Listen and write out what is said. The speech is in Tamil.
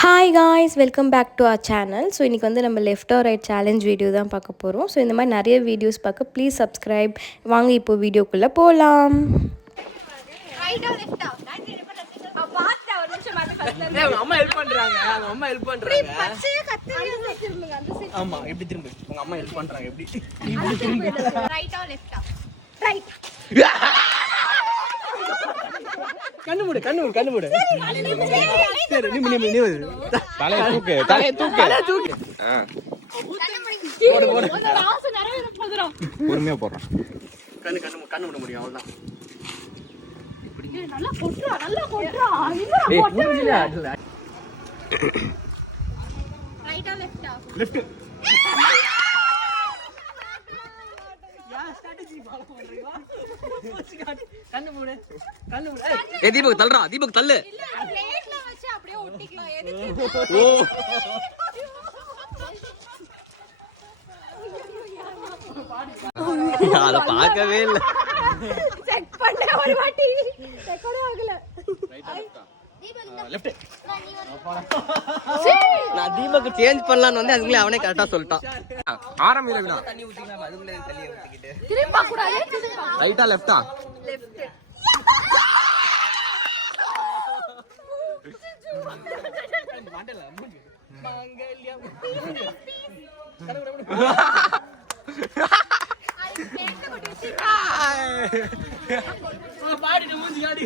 Hi guys, welcome back to our channel. So இன்றைக்கி வந்து நம்ம left or right challenge video தான் பார்க்க போகிறோம். ஸோ இந்த மாதிரி நிறைய வீடியோஸ் பார்க்க ப்ளீஸ் சப்ஸ்கிரைப். வாங்க இப்போ வீடியோக்குள்ளே போகலாம். அம்மா ஹெல்ப் பண்றாங்க. அம்மா ஹெல்ப் பண்றாங்க. ஆமா, எப்படி திரும்ப உங்க அம்மா ஹெல்ப் பண்றாங்க. எப்படி ரைட்டா லெஃப்ட்டா? ரைட். கண்ணு மூடு. சரி, நீ தலைய தூக்கு. போடு. பொறுமையா போடுறான். கண்ணு மூட முடியும் அவ்வளவுதான். நல்லா கொட்றா. ரைட்டா லெஃப்ட்டா? லெஃப்ட். தீபக் தள்ளுறா. தீபக் தள்ளு. இல்ல பிளேட்ல வச்சு அப்படியே ஒட்டிக்கலாம். எதுக்கு? ஓ, அத பார்க்கவே இல்ல. செக் பண்ண ஒரு வாட்டி ரெக்கார்ட் ஆகல. லெஃப்ட். நான் தீபக் சேஞ்ச் பண்ணலாம்னு வந்து அதுக்குள்ள அவனே கரெக்டா சொல்லிட்டான். ஆரம்பில விடா. தண்ணி ஊத்திக்கலாம். அதுக்குள்ள தண்ணி ஊத்திக்கிட்டு திரும்ப கூடாது. ரைட்டா லெஃப்ட்டா? லெஃப்ட். பாடிட்டு மூஞ்சி காடி.